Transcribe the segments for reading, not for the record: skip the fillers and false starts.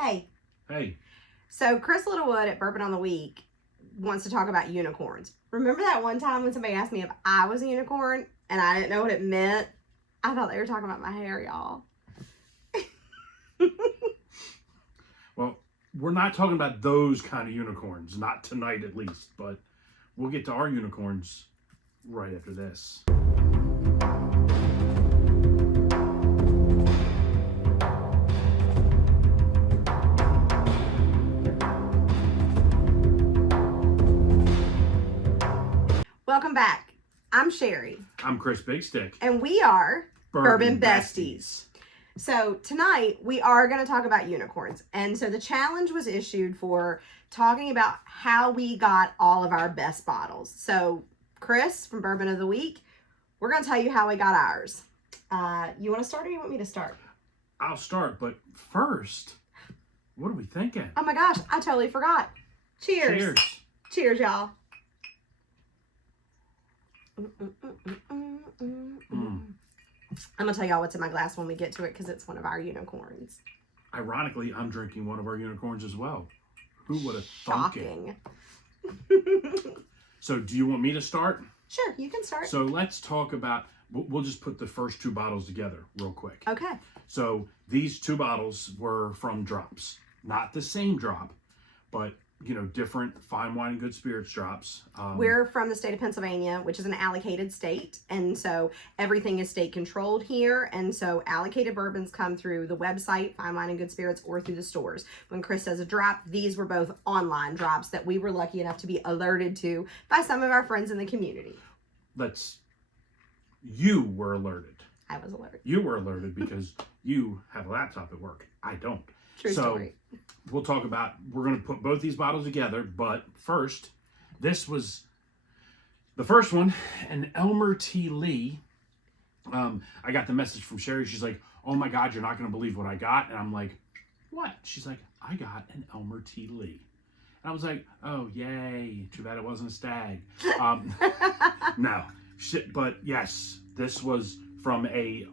Hey. Hey. So Chris Littlewood at Bourbon on the Week wants to talk about unicorns. Remember that one time when somebody asked me if I was a unicorn and I didn't know what it meant? I thought they were talking about my hair, y'all. Well, we're not talking about those kind of unicorns. Not tonight, at least. But we'll get to our unicorns right after this. Welcome back. I'm Sherry. I'm Chris Big Stick. And we are Bourbon Besties. So tonight we are going to talk about unicorns. And so the challenge was issued for talking about how we got all of our best bottles. So Chris from Bourbon of the Week, we're going to tell you how we got ours. You want to start or you want me to start? I'll start, but first, what are we thinking? Oh my gosh, I totally forgot. Cheers. Cheers. Cheers, y'all. I'm going to tell y'all what's in my glass when we get to it because it's one of our unicorns. Ironically, I'm drinking one of our unicorns as well. Who would have thunk it? Shocking. So do you want me to start? Sure, you can start. So let's talk about, we'll just put the first two bottles together real quick. Okay. So these two bottles were from drops. Not the same drop, but, you know, different fine wine and good spirits drops. We're from the state of Pennsylvania, which is an allocated state. And so everything is state controlled here. And so allocated bourbons come through the website, Fine Wine and Good Spirits, or through the stores. When Chris says a drop, these were both online drops that we were lucky enough to be alerted to by some of our friends in the community. You were alerted. I was alerted. You were alerted because you have a laptop at work. I don't. True story. We'll talk about, we're going to put both these bottles together, but first, this was the first one, an Elmer T. Lee. I got the message from Sherry. She's like, oh my God, you're not going to believe what I got. And I'm like, what? She's like, I got an Elmer T. Lee. And I was like, oh, yay. Too bad it wasn't a stag. No. Shit, but yes, this was from it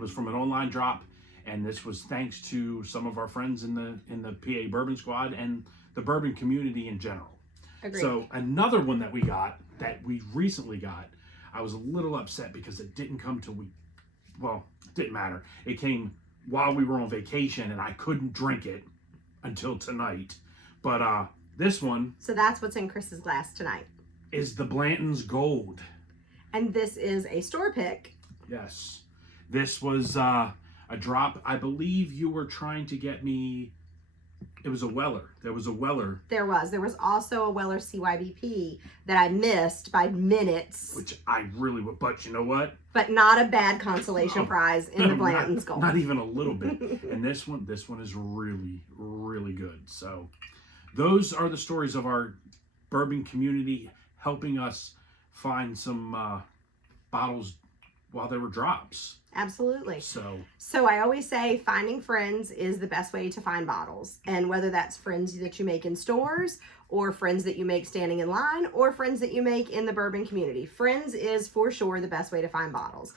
was from an online drop. And this was thanks to some of our friends in the PA Bourbon Squad and the bourbon community in general. Agreed. So another one that we recently got, I was a little upset because it didn't come till it didn't matter. It came while we were on vacation and I couldn't drink it until tonight. But this one. So that's what's in Chris's glass tonight. Is the Blanton's Gold. And this is a store pick. Yes. This was a drop. I believe you were trying to get me. It was a Weller. There was a Weller. There was also a Weller CYBP that I missed by minutes. Which I really would, but you know what? But not a bad consolation prize in the Blanton's Gold. Not even a little bit. And this one is really, really good. So those are the stories of our bourbon community helping us find some bottles while they were drops. Absolutely. So I always say finding friends is the best way to find bottles. And whether that's friends that you make in stores or friends that you make standing in line or friends that you make in the bourbon community. Friends is for sure the best way to find bottles.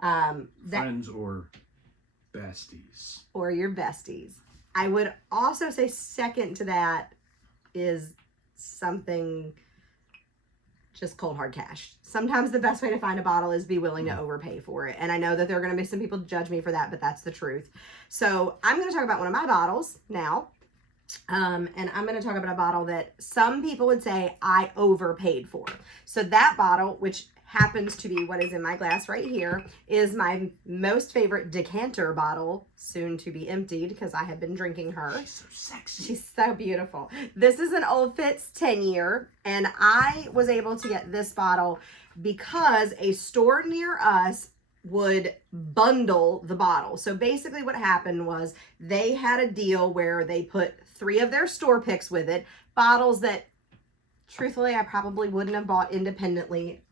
Friends or besties. Or your besties. I would also say second to that is something just cold hard cash. Sometimes the best way to find a bottle is be willing to overpay for it. And I know that there are going to be some people judge me for that, but that's the truth. So I'm going to talk about one of my bottles now. And I'm going to talk about a bottle that some people would say I overpaid for. So that bottle, which happens to be what is in my glass right here, is my most favorite decanter bottle, soon to be emptied because I have been drinking her. She's so sexy. She's so beautiful. This is an Old Fitz 10-year, and I was able to get this bottle because a store near us would bundle the bottle. So basically what happened was they had a deal where they put 3 of their store picks with it, bottles that truthfully I probably wouldn't have bought independently.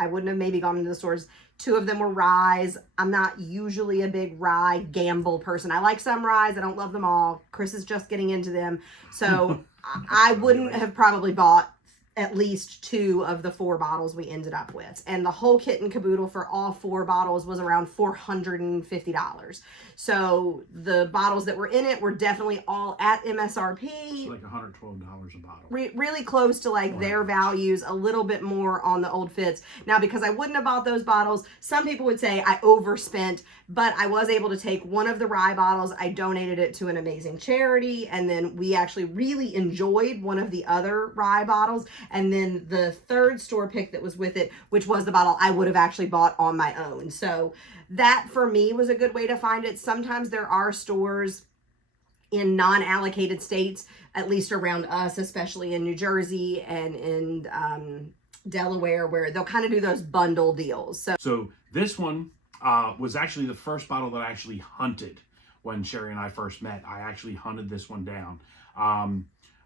I wouldn't have maybe gone into the stores. 2 of them were ryes. I'm not usually a big rye gamble person. I like some ryes. I don't love them all. Chris is just getting into them. So I wouldn't have probably bought at least 2 of the 4 bottles we ended up with. And the whole kit and caboodle for all 4 bottles was around $450. So the bottles that were in it were definitely all at MSRP. It's like $112 a bottle. Really close to like their values, a little bit more on the Old Fits. Now, because I wouldn't have bought those bottles, some people would say I overspent, but I was able to take one of the rye bottles. I donated it to an amazing charity, and then we actually really enjoyed one of the other rye bottles. And then the third store pick that was with it, which was the bottle I would have actually bought on my own. So that for me was a good way to find it. Sometimes there are stores in non-allocated states, at least around us, especially in New Jersey and in Delaware, where they'll kind of do those bundle deals. So this one was actually the first bottle that I actually hunted when Sherry and I first met. I actually hunted this one down. I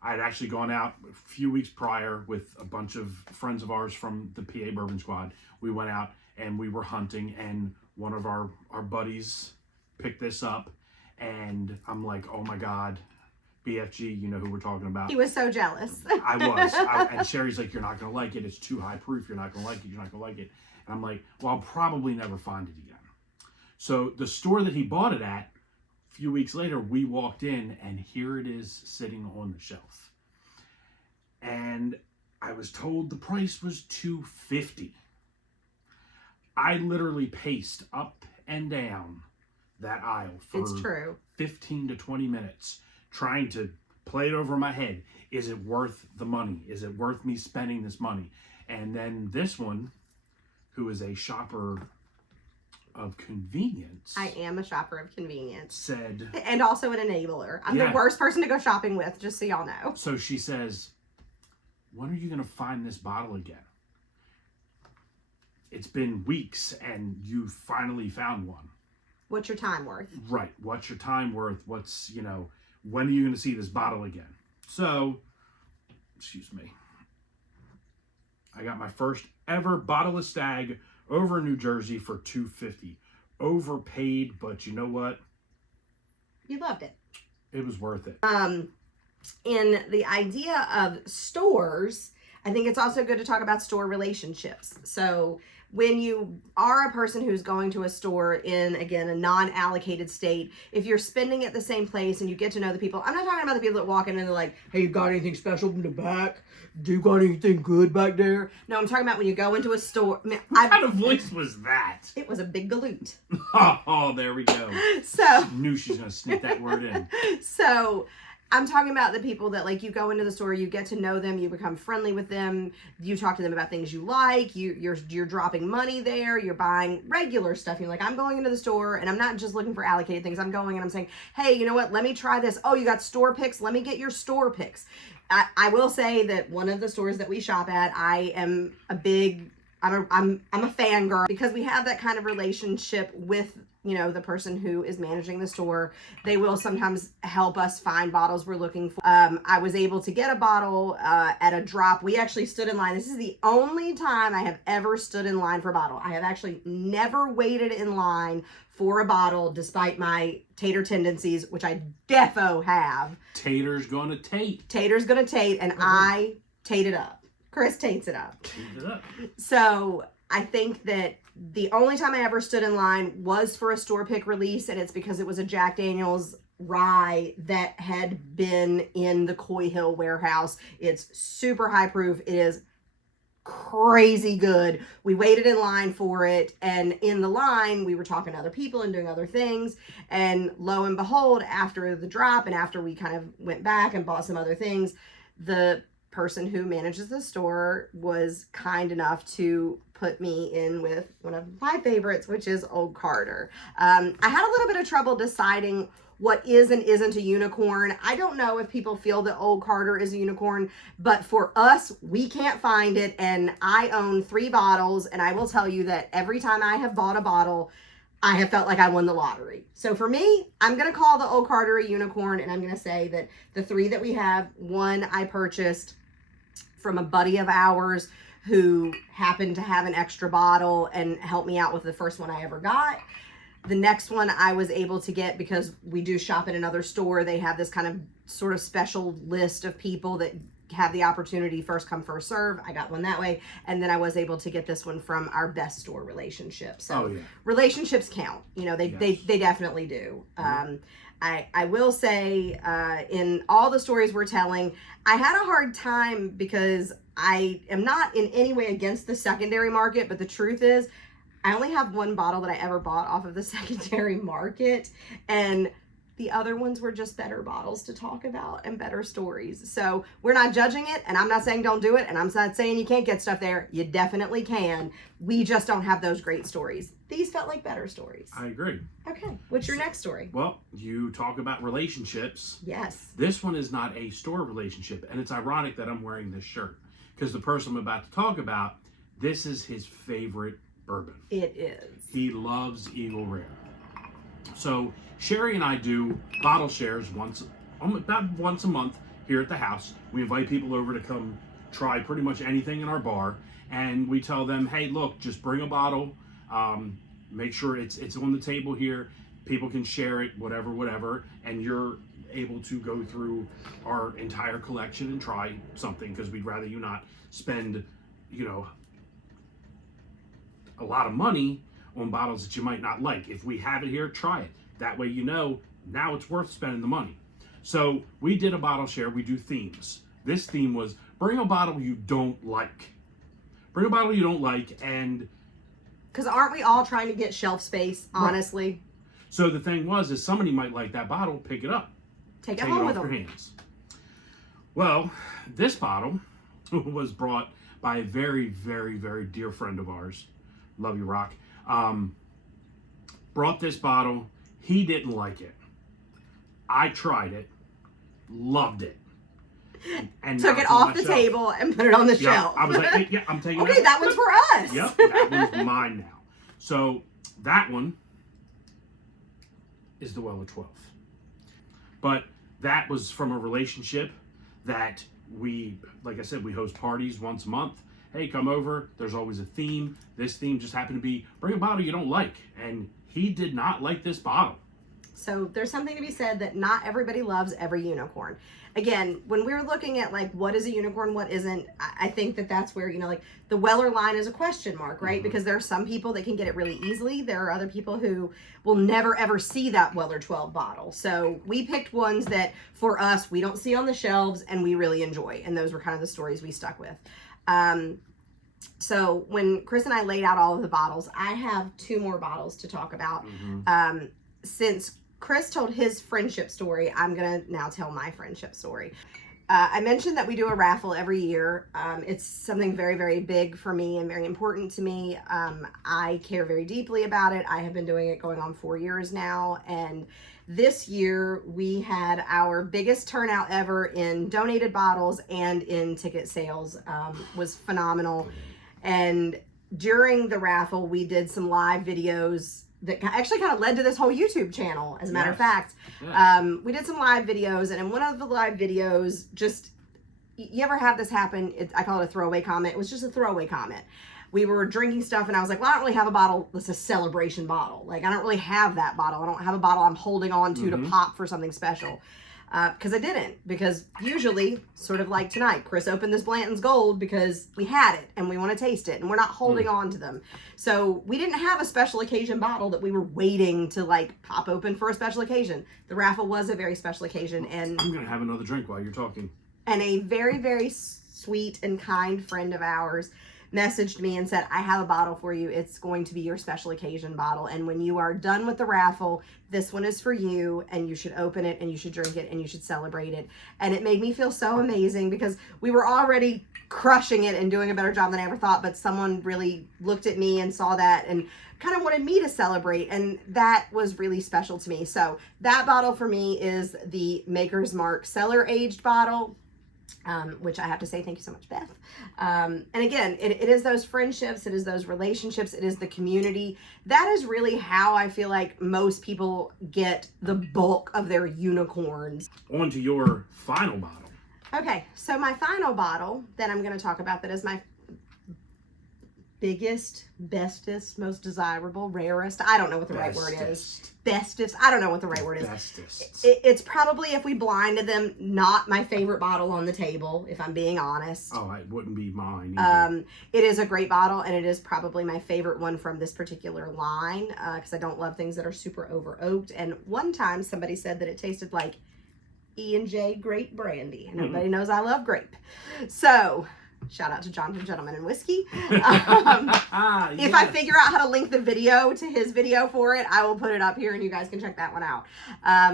had actually gone out a few weeks prior with a bunch of friends of ours from the PA Bourbon Squad. We went out and we were hunting, and one of our buddies picked this up, and I'm like, oh my God, BFG, you know who we're talking about. He was so jealous. I was. And Sherry's like, you're not going to like it. It's too high proof. You're not going to like it. You're not going to like it. And I'm like, well, I'll probably never find it again. So the store that he bought it at, a few weeks later, we walked in, and here it is sitting on the shelf. And I was told the price was $250. I literally paced up and down that aisle for 15 to 20 minutes trying to play it over my head. Is it worth the money? Is it worth me spending this money? And then this one, who is a shopper of convenience. I am a shopper of convenience. Said. And also an enabler. I'm the worst person to go shopping with, just so y'all know. So she says, when are you going to find this bottle again? It's been weeks and you finally found one. What's your time worth? Right. What's your time worth? What's, when are you going to see this bottle again? So, excuse me. I got my first ever bottle of Stag over in New Jersey for $250. Overpaid, but you know what? You loved it. It was worth it. In the idea of stores, I think it's also good to talk about store relationships. So when you are a person who's going to a store in, again, a non-allocated state, if you're spending at the same place and you get to know the people, I'm not talking about the people that walk in and they're like, hey, you got anything special in the back? Do you got anything good back there? No, I'm talking about when you go into a store. What kind of voice was that? It was a big galoot. Oh, there we go. So knew she's going to sneak that word in. So I'm talking about the people that, like, you go into the store, you get to know them, you become friendly with them, you talk to them about things you like, you're dropping money there, you're buying regular stuff. You're like, I'm going into the store and I'm not just looking for allocated things. I'm going and I'm saying, hey, you know what? Let me try this. Oh, you got store picks? Let me get your store picks. I will say that one of the stores that we shop at, I am a big, I'm a fangirl, because we have that kind of relationship with, the person who is managing the store. They will sometimes help us find bottles we're looking for. I was able to get a bottle at a drop. We actually stood in line. This is the only time I have ever stood in line for a bottle. I have actually never waited in line for a bottle, despite my tater tendencies, which I defo have. Tater's gonna tate. Tater's gonna tate, and I tate it up. Chris tates it up. Tate it up. So I think that the only time I ever stood in line was for a store pick release, and it's because it was a Jack Daniel's rye that had been in the Coy Hill warehouse. It's super high proof. It is crazy good. We waited in line for it, and in the line we were talking to other people and doing other things, and lo and behold, after the drop and after we kind of went back and bought some other things, the person who manages the store was kind enough to put me in with one of my favorites, which is Old Carter. I had a little bit of trouble deciding what is and isn't a unicorn. I don't know if people feel that Old Carter is a unicorn, but for us, we can't find it, and I own 3 bottles, and I will tell you that every time I have bought a bottle, I have felt like I won the lottery. So for me, I'm going to call the Old Carter a unicorn, and I'm going to say that the 3 that we have, one I purchased from a buddy of ours who happened to have an extra bottle and helped me out with the first one I ever got. The next one I was able to get because we do shop at another store. They have this kind of sort of special list of people that have the opportunity, first come, first serve. I got one that way. And then I was able to get this one from our best store relationship. So relationships count. You know, they definitely do. I will say, in all the stories we're telling, I had a hard time because I am not in any way against the secondary market, but the truth is, I only have one bottle that I ever bought off of the secondary market, and the other ones were just better bottles to talk about and better stories. So we're not judging it, and I'm not saying don't do it, and I'm not saying you can't get stuff there. You definitely can. We just don't have those great stories. These felt like better stories. I agree. Okay, what's your next story? Well, you talk about relationships. Yes. This one is not a store relationship, and it's ironic that I'm wearing this shirt because the person I'm about to talk about, this is his favorite bourbon. It is. He loves Eagle Rare. So Sherry and I do bottle shares about once a month here at the house. We invite people over to come try pretty much anything in our bar, and we tell them, hey, look, just bring a bottle. Make sure it's on the table here. People can share it, whatever, and you're able to go through our entire collection and try something, because we'd rather you not spend, a lot of money on bottles that you might not like. If we have it here, try it. That way now it's worth spending the money. So we did a bottle share. We do themes. This theme was bring a bottle you don't like. Bring a bottle you don't like, and because aren't we all trying to get shelf space, honestly? Right. So the thing is somebody might like that bottle, pick it up. Take it home with off them. Your hands. Well, this bottle was brought by a very, very, very dear friend of ours. Love you, Rock. Brought this bottle. He didn't like it. I tried it. Loved it. And took it off the table and put it on the shelf. I was like, yeah, I'm taking it. Okay, that one's for us. Yep, that one's mine now. So that one is the Weller 12. But that was from a relationship that like I said, we host parties once a month. Hey, come over. There's always a theme. This theme just happened to be bring a bottle you don't like. And he did not like this bottle. So there's something to be said that not everybody loves every unicorn. Again, when we're looking at like what is a unicorn, what isn't, I think that's where, like the Weller line is a question mark, right? Mm-hmm. Because there are some people that can get it really easily. There are other people who will never ever see that Weller 12 bottle. So we picked ones that for us, we don't see on the shelves and we really enjoy. And those were kind of the stories we stuck with. So when Chris and I laid out all of the bottles, I have 2 more bottles to talk about. Mm-hmm. Since Chris told his friendship story, I'm going to now tell my friendship story. I mentioned that we do a raffle every year. It's something very, very big for me and very important to me. I care very deeply about it. I have been doing it going on 4 years now. And this year we had our biggest turnout ever in donated bottles and in ticket sales. Was phenomenal. And during the raffle, we did some live videos that actually kind of led to this whole YouTube channel, as a matter of fact. Yes. We did some live videos, and in one of the live videos, you ever have this happen? I call it a throwaway comment. It was just a throwaway comment. We were drinking stuff, and I was like, well, I don't really have a bottle that's a celebration bottle. Like, I don't really have that bottle. I don't have a bottle I'm holding on to pop for something special. Because I didn't. Because usually, sort of like tonight, Chris opened this Blanton's Gold because we had it and we want to taste it and we're not holding on to them. So we didn't have a special occasion bottle that we were waiting to like pop open for a special occasion. The raffle was a very special occasion, and I'm going to have another drink while you're talking. And a very, very sweet and kind friend of ours messaged me and said, I have a bottle for you. It's going to be your special occasion bottle. And when you are done with the raffle, this one is for you, and you should open it and you should drink it and you should celebrate it. And it made me feel so amazing because we were already crushing it and doing a better job than I ever thought. But someone really looked at me and saw that and kind of wanted me to celebrate. And that was really special to me. So that bottle for me is the Maker's Mark Cellar Aged bottle. Which I have to say, thank you so much, Beth. And again, it is those friendships, it is those relationships, it is the community. That is really how I feel like most people get the bulk of their unicorns. On to your final bottle. Okay, so my final bottle that I'm going to talk about that is my biggest, bestest, most desirable, rarest. I don't know what the right word is. Bestest. I don't know what the right word is. Bestest. It's probably, if we blinded them, not my favorite bottle on the table, if I'm being honest. Oh, it wouldn't be mine either. It is a great bottle, and it is probably my favorite one from this particular line, because I don't love things that are super over oaked. And one time somebody said that it tasted like E&J grape brandy, and everybody knows I love grape. So shout out to Jonathan Gentleman and Whiskey. If I figure out how to link the video to his video for it, I will put it up here and you guys can check that one out.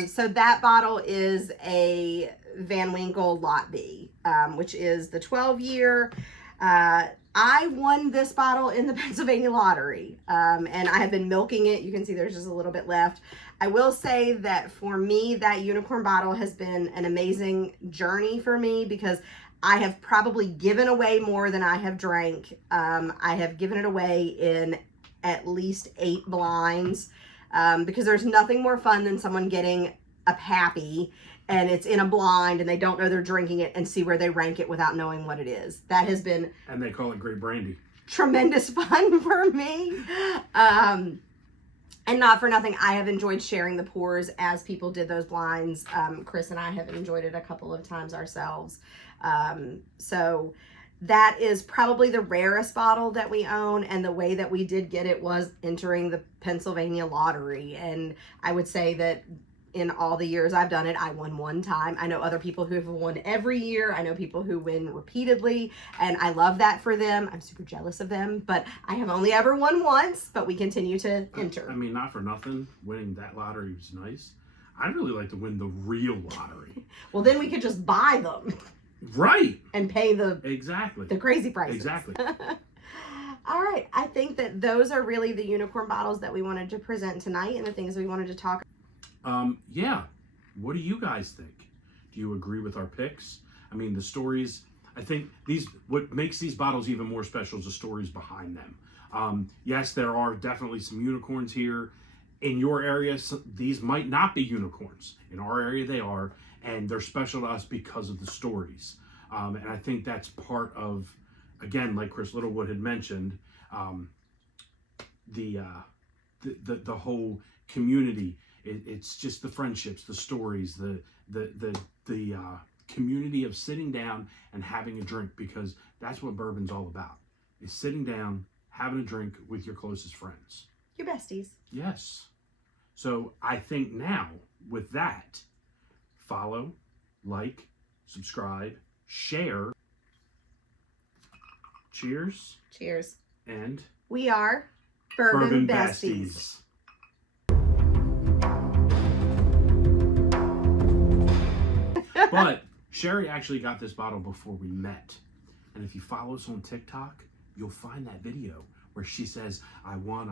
So that bottle is a Van Winkle Lot B, which is the 12-year. I won this bottle in the Pennsylvania lottery, and I have been milking it. You can see there's just a little bit left. I will say that for me, that unicorn bottle has been an amazing journey for me, because I have probably given away more than I have drank. I have given it away in at least 8 blinds, because there's nothing more fun than someone getting a pappy and it's in a blind and they don't know they're drinking it, and see where they rank it without knowing what it is. That has been... And they call it grape brandy. Tremendous fun for me. And not for nothing, I have enjoyed sharing the pours as people did those blinds. Chris and I have enjoyed it a couple of times ourselves. So that is probably the rarest bottle that we own, and the way that we did get it was entering the Pennsylvania lottery. And I would say that in all the years I've done it, I won one time. I know other people who have won every year. I know people who win repeatedly, and I love that for them. I'm super jealous of them, but I have only ever won once, but we continue to enter. I mean, not for nothing, winning that lottery was nice. I'd really like to win the real lottery. Well, then we could just buy them. Right. And pay the crazy prices. Exactly. All right. I think that those are really the unicorn bottles that we wanted to present tonight, and the things we wanted to talk. Yeah. What do you guys think? Do you agree with our picks? I mean, the stories, I think what makes these bottles even more special is the stories behind them. Yes, there are definitely some unicorns here. In your area, these might not be unicorns. In our area, they are, and they're special to us because of the stories. And I think that's part of, again, like Chris Littlewood had mentioned, the whole community. It's just the friendships, the stories, the community of sitting down and having a drink, because that's what bourbon's all about, is sitting down, having a drink with your closest friends. Your besties. Yes. So I think now, with that, follow, like, subscribe, share. Cheers. Cheers. And we are Bourbon Besties. But Sherry actually got this bottle before we met. And if you follow us on TikTok, you'll find that video where she says, I won.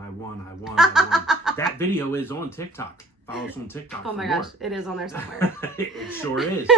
That video is on TikTok. Follow us on TikTok. Oh my gosh, it is on there somewhere. It sure is.